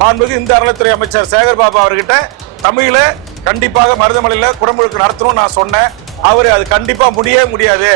மாண்புமிகு இந்த அறநிலைத்துறை அமைச்சர் சேகர் பாபு அவர்கிட்ட தமிழில் கண்டிப்பாக மருதமலையில் குடமுழுக்கு நடத்தணும்னு நான் சொன்னேன். அவர் அது கண்டிப்பாக முடியவே முடியாது.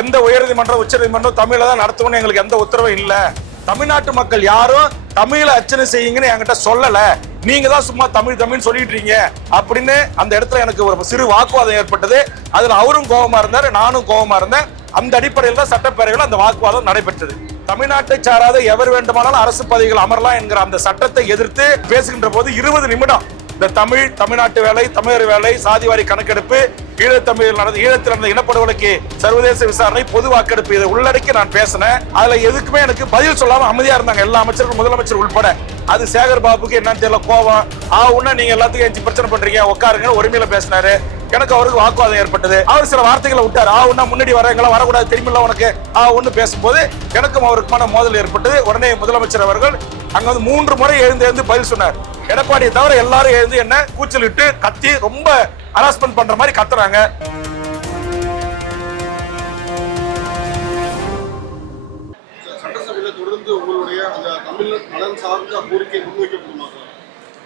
எந்த உயர்நீதிமன்றம் உச்சநீதிமன்றம் தமிழில் தான் நடத்தணும்னு எங்களுக்கு எந்த உத்தரவும் இல்லை. தமிழ்நாட்டு மக்கள் யாரும் தமிழில் அர்ச்சனை செய்யுங்கன்னு என்கிட்ட சொல்லலை. நீங்க தான் சும்மா தமிழ் தமிழ் சொல்லிட்டு இருக்கீங்க. அப்படின்னு அந்த இடத்துல எனக்கு ஒரு சிறு வாக்குவாதம் ஏற்பட்டது. அதில் அவரும் கோபமா இருந்தார் நானும் கோபமா இருந்தேன். அந்த அடிப்படையில் தான் சட்டப்பேரவையில் அந்த வாக்குவாதம் நடைபெற்றது. தமிழ்நாட்டை சாராத எவர் வேண்டுமானாலும் அரசு பதவிகள் அமரலாம் என்கிற அந்த சட்டத்தை எதிர்த்து பேசுகின்ற போது இருபது நிமிடம் இந்த தமிழ் தமிழ்நாட்டு வேலை தமிழர் வேலை சாதிவாரி கணக்கெடுப்பு ஈழத்தமிழில் நடந்த ஈழத்தில் நடந்த இனப்படுகொலைக்கு சர்வதேச விசாரணை பொது வாக்கெடுப்பு இதை உள்ளடக்கி நான் பேசினேன். அதுல எதுக்குமே எனக்கு பதில் சொல்லாம அமைதியா இருந்தாங்க எல்லா அமைச்சரும் முதலமைச்சர் உள்பட. அது சேகர் பாபுக்கு என்னன்னு தெரியல கோவம். ஆ உன்ன நீங்க எல்லாத்துக்கும் எஞ்சி பிரச்சனை பண்றீங்க உட்காருங்க உரிமையில பேசினாரு. எனக்கு அவருக்கு வாக்குவாதம் ஏற்பட்டது. அவர் சில வார்த்தைகளை விட்டாரு. ஆ உன்ன முன்னாடி வரவங்களா வரக்கூடாது. தெரியுமில்ல உனக்கு? ஆ ஒன்னு பேசும்போது எனக்கும் அவருக்குமான மோதல் ஏற்பட்டது. உடனே முதலமைச்சர் அவர்கள் அங்க வந்து மூன்று முறை எழுந்து எழுந்து பதில் சொன்னார். எடப்பாடியை தவிர எல்லாரும் எழுந்து என்ன கூச்சலிட்டு கத்தி ரொம்ப ஹராஸ்மெண்ட் பண்ற மாதிரி கத்துறாங்க.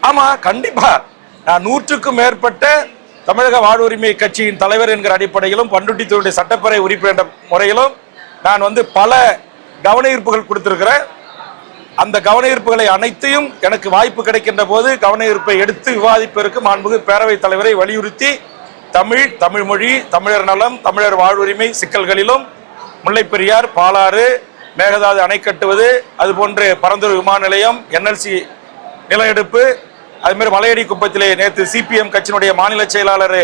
ஆமா கண்டிப்பா. நான் நூற்றுக்கும் மேற்பட்ட தமிழக வாழ்வுரிமை கட்சியின் தலைவர் என்கிற அடிப்படையிலும் பண்டுட்டித்துறை சட்டப்பேரவை உறுப்பினர் என்ற முறையிலும் நான் வந்து பல கவனஈர்ப்புகள் கொடுத்திருக்கிறேன். அந்த கவனஈர்ப்புகளை அனைத்தையும் எனக்கு வாய்ப்பு கிடைக்கின்ற போது கவனஈர்ப்பை எடுத்து விவாதிப்பதற்கு மாண்புகு பேரவைத் தலைவரை வலியுறுத்தி தமிழ் தமிழ் மொழி தமிழர் நலம் தமிழர் வாழ்வுரிமை சிக்கல்களிலும் முல்லைப்பெரியார் பாலாறு மேகதாது அணை கட்டுவது அதுபோன்று பரந்தூர் விமான நிலையம் என்எல்சி நிலஎடுப்பு அதுமாரி மலையடி குப்பத்திலே நேற்று சிபிஎம் கட்சியினுடைய மாநில செயலாளர்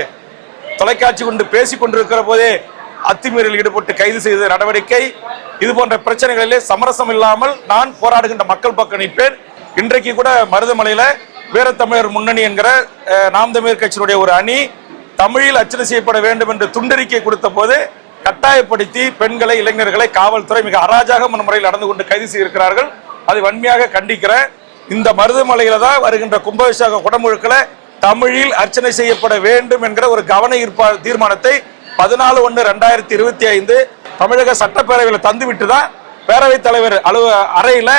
தொலைக்காட்சி கொண்டு பேசிக் கொண்டிருக்கிற போதே அத்துமீறலில் ஈடுபட்டு கைது செய்த நடவடிக்கை. இது போன்ற பிரச்சனைகளிலே சமரசம் இல்லாமல் நான் போராடுகின்ற மக்கள் பக்கம் நிற்பேன். இன்றைக்கு கூட மருதமலையில வீரத்தமிழர் முன்னணி என்கிற நாம் தமிழர் கட்சியினுடைய ஒரு அணி தமிழில் அச்சனை செய்யப்பட வேண்டும் என்று துண்டறிக்கை கொடுத்த போது கட்டாயப்படுத்தி பெண்களை இளைஞர்களை காவல்துறை மிக அராஜகமான முறையில் நடந்து கொண்டு கைது செய்திருக்கிறார்கள். அதை வன்மையாக கண்டிக்கிறேன் இந்த மருதமலையில தான் வருகின்ற கும்பாபிஷேக குடமுழுக்களை தமிழில் அர்ச்சனை செய்யப்பட வேண்டும் என்கிற ஒரு கவன ஈர்ப்பா தீர்மானத்தை பதினாலு ஒன்று ரெண்டாயிரத்தி இருபத்தி ஐந்து தமிழக சட்டப்பேரவையில் தந்துவிட்டு தான் பேரவைத் தலைவர் அலுவ அறையில்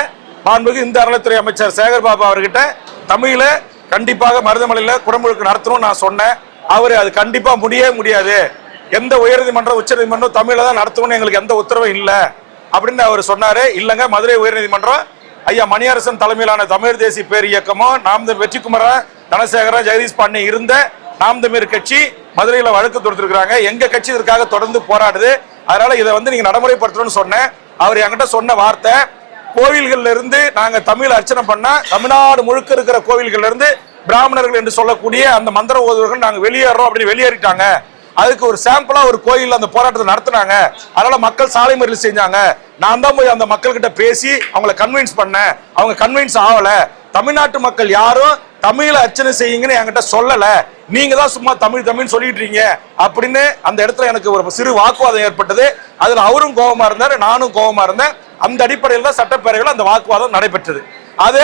மாண்புக்கு இந்த அறநிலைத்துறை அமைச்சர் சேகர்பாபு அவர்கிட்ட தமிழில் கண்டிப்பாக மருதமலையில் குடமுழுக்கு நடத்தணும்னு நான் சொன்னேன். அவர் அது கண்டிப்பாக முடியவே முடியாது. எந்த உயர்நீதிமன்றம் உச்சநீதிமன்றம் தமிழில் தான் நடத்தணும்னு எங்களுக்கு எந்த உத்தரவும் இல்லை. அப்படின்னு அவர் சொன்னார். இல்லைங்க மதுரை உயர்நீதிமன்றம் ஐயா மணியரசன் தலைமையிலான தமிழ் தேசிய பேர் இயக்கமும் நாம் தமிழ் வெற்றிக்குமரன் தனசேகரன் ஜெகதீஷ் பாண்டி இருந்த நாம் தமிழ் கட்சி மதுரையில் வழக்கு தொடுத்திருக்கிறாங்க. எங்க கட்சி இதற்காக தொடர்ந்து போராடுது. அதனால இதை வந்து நீங்க நடைமுறைப்படுத்தணும்னு சொன்னேன். அவர் என்கிட்ட சொன்ன வார்த்தை கோவில்கள்ல இருந்து நாங்க தமிழ் அர்ச்சனை பண்ணா தமிழ்நாடு முழுக்க இருக்கிற கோவில்கள்ல இருந்து பிராமணர்கள் என்று சொல்லக்கூடிய அந்த மந்திர ஓதுவர்கள் நாங்க வெளியேறோம் அப்படின்னு வெளியேறிட்டாங்க. அதுக்கு ஒரு சாம்பிளா ஒரு கோயில் அந்த போராட்டத்தை நடத்துனாங்க. அதனால மக்கள் சாலை மறியல் செஞ்சாங்க. நான் தான் போய் அந்த மக்கள்கிட்ட பேசி அவங்கள கன்வின்ஸ் பண்ணேன். அவங்க கன்வின்ஸ் ஆகல. தமிழ்நாட்டு மக்கள் யாரும் தமிழ அர்ச்சனை செய்யுங்கன்னு என்கிட்ட சொல்லல. நீங்க தான் சும்மா தமிழ் தமிழ் சொல்லிட்டு இருக்கீங்க. அப்படின்னு அந்த இடத்துல எனக்கு ஒரு சிறு வாக்குவாதம் ஏற்பட்டது. அதுல அவரும் கோபமா இருந்தார் நானும் கோபமா இருந்தேன். அந்த அடிப்படையில் தான் சட்டப்பேரவையில் அந்த வாக்குவாதம் நடைபெற்றது. அது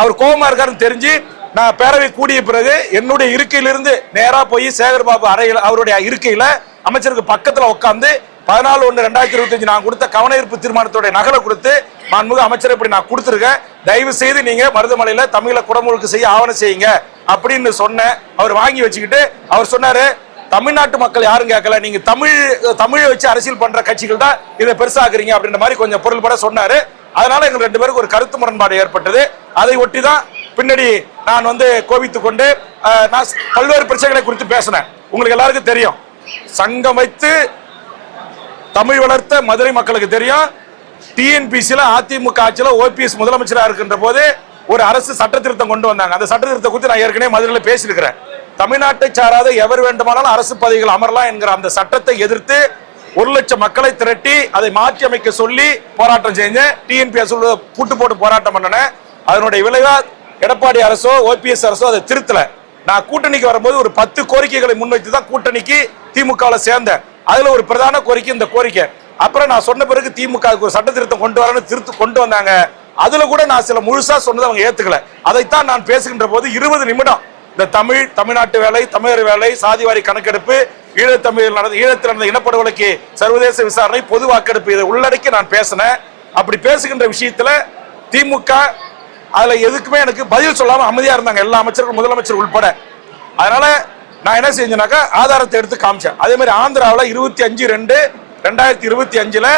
அவர் கோபமா இருக்காருன்னு தெரிஞ்சு நான் பேரவை கூடிய பிறகு என்னுடைய இருக்கையிலிருந்து நேராக போய் சேகர் பாபு அறையில் அவருடைய இருக்கையில் அமைச்சருக்கு பக்கத்தில் உட்காந்து பதினாலு ஒன்று ரெண்டாயிரத்தி இருபத்தஞ்சு நான் கொடுத்த கவன ஈர்ப்பு தீர்மானத்துடைய நகலை கொடுத்து மாண்புமிகு அமைச்சர் இப்படி நான் கொடுத்துருக்கேன். தயவு செய்து நீங்க மருதமலையில தமிழை குடமுழுக்கு செய்ய ஆவணம் செய்யுங்க அப்படின்னு சொன்னேன் அவர் வாங்கி வச்சுக்கிட்டு அவர் சொன்னாரு தமிழ்நாட்டு மக்கள் யாரும் கேட்கல. நீங்க தமிழ் தமிழை வச்சு அரசியல் பண்ற கட்சிகள் தான் இதை பெருசாக்குறீங்க. அப்படின்ற மாதிரி கொஞ்சம் பொருள்பட சொன்னாரு. அதனால எங்க ரெண்டு பேருக்கு ஒரு கருத்து முரண்பாடு ஏற்பட்டது. அதை ஒட்டி தான் பின்னாடி நான் வந்து கோபித்து கொண்டு நான் பல்வேறு பிரச்சனைகளை குறித்து பேசினேன். உங்களுக்கு எல்லாருக்கும் தெரியும். சங்கம் வைத்து தமிழ் வளர்த்த மதுரை மக்களுக்கு தெரியும். டிஎன்பிசியில் அதிமுக ஆட்சியில் ஓபிஎஸ் முதலமைச்சராக இருக்கின்ற போது ஒரு அரசு சட்ட திருத்தம் கொண்டு வந்தாங்க. அந்த சட்ட திருத்தம் குறித்து நான் ஏற்கனவே மதுரையில் பேசியிருக்கிறேன். தமிழ்நாட்டை சாராத எவர் வேண்டுமானாலும் அரசு பதவிகள் அமரலாம் என்கிற அந்த சட்டத்தை எதிர்த்து ஒரு லட்சம் மக்களை திரட்டி அதை மாற்றி அமைக்க சொல்லி போராட்டம் செஞ்சேன். டிஎன்பிஎஸ் பூட்டு போட்டு போராட்டம் பண்ணினேன். அதனுடைய விளைவாக எடப்பாடி அரசோ ஓபிஎஸ் அரசோ அதை திருத்தல. நான் கூட்டணிக்கு வரும்போது ஒரு பத்து கோரிக்கைகளை முன்வைத்து தான் கூட்டணிக்கு திமுகவில் சேர்ந்தேன். அதுல ஒரு பிரதான கோரிக்கை இந்த கோரிக்கை. அப்புறம் நான் சொன்ன பிறகு திமுக ஒரு சட்ட திருத்தம் கொண்டு வரேன்னு திருத்து கொண்டு வந்தாங்க. அதுல கூட நான் சில முழுசா சொன்னதை அவங்க ஏத்துக்கல. அதைத்தான் நான் பேசுகின்ற போது இருபது நிமிடம் இந்த தமிழ் தமிழ்நாட்டு வேலை தமிழர் வேலை சாதிவாரி கணக்கெடுப்பு ஈழத்தமிழ் நடந்த ஈழத்தில் நடந்த இனப்படுகொலைக்கு சர்வதேச விசாரணை பொது வாக்கெடுப்பு இதை உள்ளடக்கி நான் பேசினேன். அப்படி பேசுகின்ற விஷயத்துல திமுக அதுல எதுக்குமே எனக்கு பதில் சொல்லாம அமைதியா இருந்தாங்க எல்லா அமைச்சர்கள் முதலமைச்சர் உள்பட. அதனால நான் என்ன செஞ்சேனாக்கா ஆதாரத்தை எடுத்து காமிச்சேன். அதே மாதிரி ஆந்திராவில் இருபத்தி அஞ்சு ரெண்டு ரெண்டாயிரத்தி இருபத்தி அஞ்சில்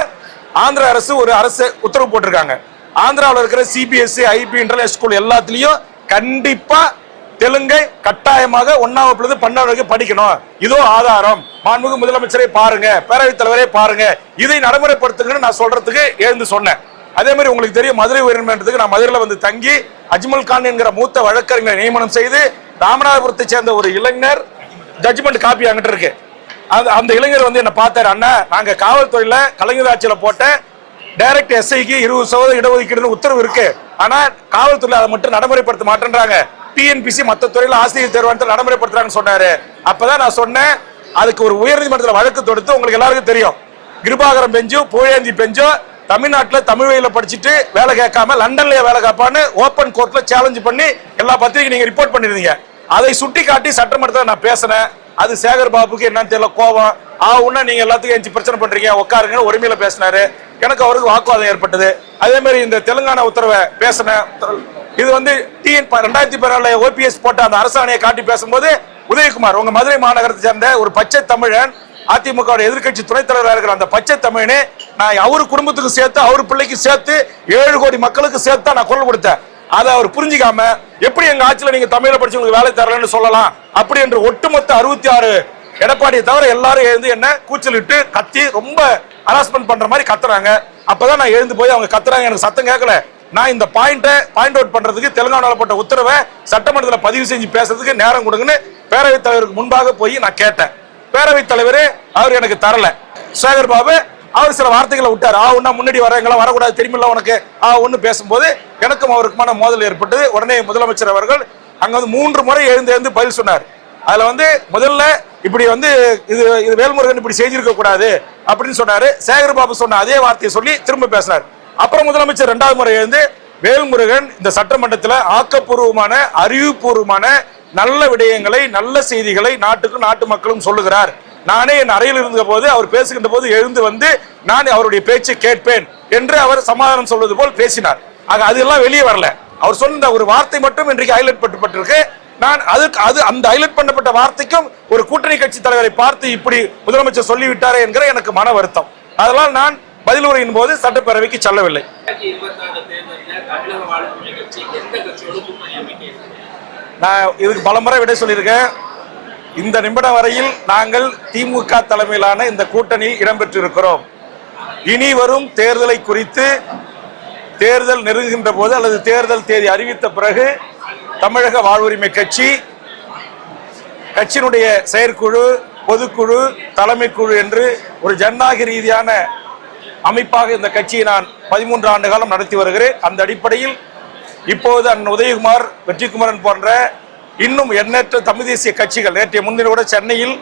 ஆந்திர அரசு ஒரு அரசு உத்தரவு போட்டிருக்காங்க. ஆந்திராவில் இருக்கிற சிபிஎஸ்சி ஐபி இன்டர்நேஷனல் ஸ்கூல் எல்லாத்துலேயும் கண்டிப்பாக தெலுங்கை கட்டாயமாக ஒன்னாம் வகுப்புலேருந்து பன்னெண்டாம் வரைக்கும் படிக்கணும். இதோ ஆதாரம். மாண்புமிகு முதலமைச்சரை பாருங்க பேரவைத் தலைவரே பாருங்க. இதை நடைமுறைப்படுத்துங்கன்னு நான் சொல்றதுக்கு எழுந்து சொன்னேன். அதே மாதிரி உங்களுக்கு தெரியும் மதுரை உயர்நீதிமன்றத்துக்கு நான் மதுரையில் வந்து தங்கி அஜ்மல் கான் என்கிற மூத்த வழக்கறிஞரை நியமனம் செய்து ராமநாதபுரத்தை சேர்ந்த ஒரு இளைஞர் ஜட்ஜ்மெண்ட் காப்பி அங்கிட்டு இருக்கு. அந்த அந்த இளைஞர் வந்து என்னை பார்த்தாரு அண்ணா நாங்கள் காவல்துறையில் கலைஞர் ஆட்சியில் போட்ட டைரக்ட் எஸ்ஐக்கு இருபது சதவீதம் இடஒதுக்கீடுன்னு உத்தரவு இருக்கு. ஆனால் காவல்துறை அதை மட்டும் நடைமுறைப்படுத்த மாட்டேன்றாங்க. டிஎன்பிசி மற்ற துறையில் ஆசிரியர் தேர்வாணத்தில் நடைமுறைப்படுத்துறாங்கன்னு சொன்னாரு. அப்பதான் நான் சொன்னேன் அதுக்கு ஒரு உயர்நீதிமன்றத்தில் வழக்கு தொடுத்து உங்களுக்கு எல்லாருக்கும் தெரியும். கிருபாகரம் பெஞ்சும் புகழேந்தி பெஞ்சும் தமிழ்நாட்டில் தமிழ் படிச்சுட்டு வேலை கேட்காம லண்டன்லேயே வேலை கேட்பான்னு ஓப்பன் கோர்ட்ல சேலஞ்சு பண்ணி எல்லா பத்திரிகை நீங்க ரிப்போர்ட் பண்ணிருந்தீங்க அதை சுட்டி காட்டி சட்டமன்றத்தில் நான் பேசினேன். அது சேகர் பாபுக்கு என்னன்னு தெரியல கோவம் ஆ உன்ன நீங்க எல்லாத்துக்கும் எஞ்சி பிரச்சனை பண்றீங்க உட்காருங்கன்னு உரிமையில பேசினாரு. எனக்கு அவருக்கு வாக்குவாதம் ஏற்பட்டது. அதே மாதிரி இந்த தெலுங்கானா உத்தரவை பேசினேன். இது வந்து டிஎன் ரெண்டாயிரத்தி பதினாலு ஓபிஎஸ் போட்ட அந்த அரசாணையை காட்டி பேசும்போது உதயகுமார் உங்க மதுரை மாநகரத்தை சேர்ந்த ஒரு பச்சை தமிழன் அதிமுக எதிர்க்கட்சி துணைத் தலைவராக இருக்கிற அந்த பச்சை தமிழனே நான் அவர் குடும்பத்துக்கு சேர்த்து அவர் பிள்ளைக்கு சேர்த்து ஏழு கோடி மக்களுக்கு சேர்த்து தான் நான் குரல் கொடுத்தேன். அதை அவர் புரிஞ்சுக்காம எப்படி எங்க ஆட்சியில் நீங்க தமிழை படிச்சவங்களுக்கு வேலை தரலன்னு சொல்லலாம்? அப்படி என்று ஒட்டுமொத்த அறுபத்தி ஆறு எடப்பாடியை தவிர எல்லாரும் எழுந்து என்ன கூச்சலிட்டு கத்தி ரொம்ப ஹராஸ்மெண்ட் பண்ற மாதிரி கத்துறாங்க. அப்பதான் நான் எழுந்து போய் அவங்க கத்துறாங்க எனக்கு சத்தம் கேட்கல. நான் இந்த பாயிண்ட்டை பாயிண்ட் அவுட் பண்றதுக்கு தெலுங்கானாவில் போட்ட உத்தரவை சட்டமன்றத்தில் பதிவு செஞ்சு பேசுறதுக்கு நேரம் கொடுங்கன்னு பேரவைத் தலைவருக்கு முன்பாக போய் நான் கேட்டேன். பேரவைத் தலைவர் அவர் எனக்கு தரல. சேகர் பாபு அவர் சில வார்த்தைகளை விட்டார். ஆ ஒன்னா முன்னாடி வரவங்களாம் வரக்கூடாது தெரியுமில்ல உனக்கு? ஆ ஒன்று பேசும்போது எனக்கும் அவருக்குமான மோதல் ஏற்பட்டது. உடனே முதலமைச்சர் அவர்கள் அங்கே வந்து மூன்று முறை எழுந்து எழுந்து பதில் சொன்னார். அதில் வந்து முதல்ல இப்படி வந்து இது இது வேல்முருகன் இப்படி செஞ்சிருக்க கூடாது அப்படின்னு சொன்னாரு. சேகர் பாபு சொன்ன அதே வார்த்தையை சொல்லி திரும்ப பேசினார். அப்புறம் முதலமைச்சர் ரெண்டாவது முறை எழுந்து வேல்முருகன் இந்த சட்டமன்றத்தில் ஆக்கப்பூர்வமான அறிவுபூர்வமான நல்ல விடயங்களை நல்ல செய்திகளை நாட்டுக்கும் நாட்டு மக்களும் சொல்லுகிறார். நானே என் அறையில் இருந்த போது அவர் பேசுகின்ற போது எழுந்து வந்து நான் அவருடைய பேச்சை கேட்பேன் என்று அவர் சமாதானம் சொல்வது போல் பேசினார். ஆக அதெல்லாம் வெளியே வரல. அவர் சொன்ன ஒரு வார்த்தை மட்டும் இன்றைக்கு ஹைலைட் பண்ணப்பட்டிருக்கு. நான் அதுக்கு அது அந்த ஹைலைட் பண்ணப்பட்ட வார்த்தைக்கும் ஒரு கூட்டணி கட்சி தலைவரை பார்த்து இப்படி முதலமைச்சர் சொல்லிவிட்டாரே என்கிற எனக்கு மன வருத்தம். அதனால் நான் பதிலுரையின் போது சட்டப்பேரவைக்கு செல்லவில்லை ரெண்டாயிரத்தி இருபத்தி ஆறு தேர்தலில் தமிழக வாழ்வுரிமை கட்சி எந்த கட்சியோட கூட்டணி அமைக்க இருக்கு? நான் இதுக்கு பலமுறை விடை சொல்லியிருக்கேன். இந்த நிமிடம் வரையில் நாங்கள் திமுக தலைமையிலான இந்த கூட்டணியில் இடம்பெற்றிருக்கிறோம். இனி வரும் தேர்தலை குறித்து தேர்தல் நெருங்குகின்ற போது அல்லது தேர்தல் தேதி அறிவித்த பிறகு தமிழக வாழ்வுரிமை கட்சி கட்சியினுடைய செயற்குழு பொதுக்குழு தலைமைக்குழு என்று ஒரு ஜனநாயக ரீதியான அமைப்பாக இந்த கட்சியை நான் பதிமூன்று ஆண்டு காலம் நடத்தி வருகிறேன். அந்த அடிப்படையில் இப்போது அண்ணன் உதயகுமார் வெற்றிக்குமரன் போன்ற இன்னும் எண்ணற்ற தமிழ் தேசிய கட்சிகள் நேற்றைய முன்தினம் கூட சென்னையில்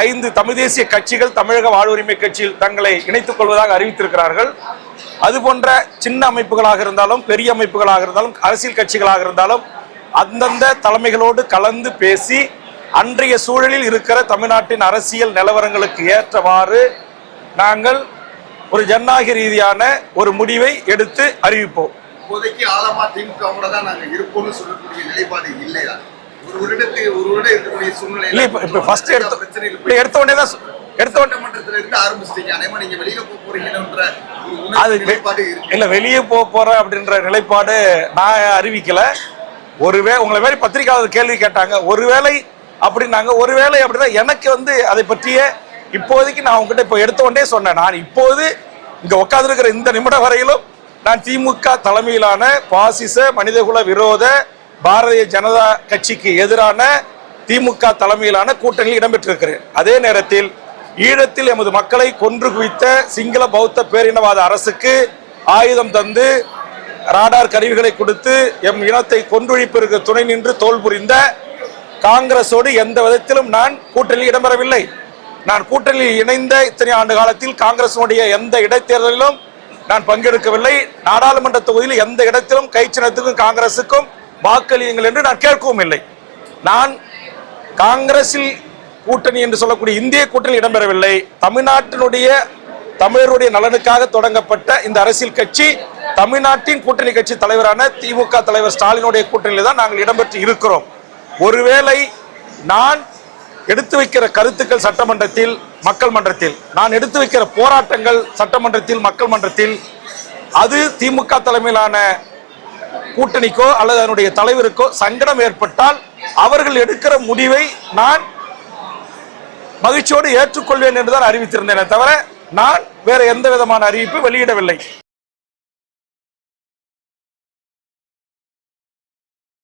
ஐந்து தமிழ் தேசிய கட்சிகள் தமிழக வாழ்வுரிமை கட்சியில் தங்களை இணைத்துக் கொள்வதாக அறிவித்திருக்கிறார்கள். அது போன்ற சின்ன அமைப்புகளாக இருந்தாலும் பெரிய அமைப்புகளாக இருந்தாலும் அரசியல் கட்சிகளாக இருந்தாலும் அந்தந்த தலைமைகளோடு கலந்து பேசி அன்றைய சூழலில் இருக்கிற தமிழ்நாட்டின் அரசியல் நிலவரங்களுக்கு ஏற்றவாறு நாங்கள் ஒரு ஜனநாயக ரீதியான ஒரு முடிவை எடுத்து அறிவிப்போம். இப்போதைக்கு ஆழமா திமுகவோட தான் நாங்க இருப்போம்னு சொல்லக்கூடிய நிலைப்பாடு இல்லையா? ஒரு வருடத்துக்கு ஒரு வருடம் இருக்கக்கூடிய சூழ்நிலை இல்ல இப்ப இப்ப ஃபர்ஸ்ட் எடுத்த இப்ப எடுத்த உடனே தான் எடுத்த உடனே சட்டமன்றத்துல இருந்து ஆரம்பிச்சிட்டீங்க. அதே நீங்க வெளியில போக போறீங்கன்ற அது நிலைப்பாடு இல்ல வெளியே போக போறேன் அப்படின்ற நிலைப்பாடு நான் அறிவிக்கல. ஒருவே உங்களை மாதிரி பத்திரிகையாளர் கேள்வி கேட்டாங்க. ஒருவேளை அப்படின்னாங்க. ஒருவேளை அப்படின்னா எனக்கு வந்து அதை பற்றிய இப்போதைக்கு நான் உங்ககிட்ட இப்போ எடுத்த உடனே சொன்னேன். நான் இப்போது இங்க உட்கார்ந்திருக்கிற இந்த நிமிடம் வரையிலும் நான் திமுக தலைமையிலான பாசிச மனிதகுல விரோத பாரதிய ஜனதா கட்சிக்கு எதிரான திமுக தலைமையிலான கூட்டணியில் இடம்பெற்றிருக்கிறேன். அதே நேரத்தில் ஈழத்தில் எமது மக்களை கொன்று குவித்த சிங்கள பௌத்த பேரினவாத அரசுக்கு ஆயுதம் தந்து ராடார் கருவிகளை கொடுத்து எம் இனத்தை கொன்றொழிப்பிற்கு துணை நின்று தோல் புரிந்த காங்கிரஸோடு எந்த விதத்திலும் நான் கூட்டணியில் இடம்பெறவில்லை. நான் கூட்டணியில் இணைந்த இத்தனை ஆண்டு காலத்தில் காங்கிரசினுடைய எந்த இடைத்தேர்தலிலும் நான் பங்கெடுக்கவில்லை. நாடாளுமன்ற தொகுதியில் எந்த இடத்திலும் கைச்சினத்துக்கும் காங்கிரசுக்கும் வாக்களியுங்கள் என்று நான் கேட்கவும் இல்லை. நான் காங்கிரஸில் கூட்டணி என்று சொல்லக்கூடிய இந்திய கூட்டணியில் இடம்பெறவில்லை. தமிழ்நாட்டினுடைய தமிழருடைய நலனுக்காக தொடங்கப்பட்ட இந்த அரசியல் கட்சி தமிழ்நாட்டின் கூட்டணி கட்சி தலைவரான திமுக தலைவர் ஸ்டாலினுடைய கூட்டணியில் தான் நாங்கள் இடம்பெற்று இருக்கிறோம். ஒருவேளை நான் எடுத்து வைக்கிற கருத்துக்கள் சட்டமன்றத்தில் மக்கள் மன்றத்தில் நான் எடுத்து வைக்கிற போராட்டங்கள் சட்டமன்றத்தில் மக்கள் மன்றத்தில் அது திமுக தலைமையிலான கூட்டணிக்கோ அல்லது அதனுடைய தலைவருக்கோ சங்கடம் ஏற்பட்டால் அவர்கள் எடுக்கிற முடிவை நான் மகிழ்ச்சியோடு ஏற்றுக்கொள்வேன் என்றுதான் அறிவித்திருந்தேனே தவிர நான் வேற எந்த விதமான அறிவிப்பு வெளியிடவில்லை.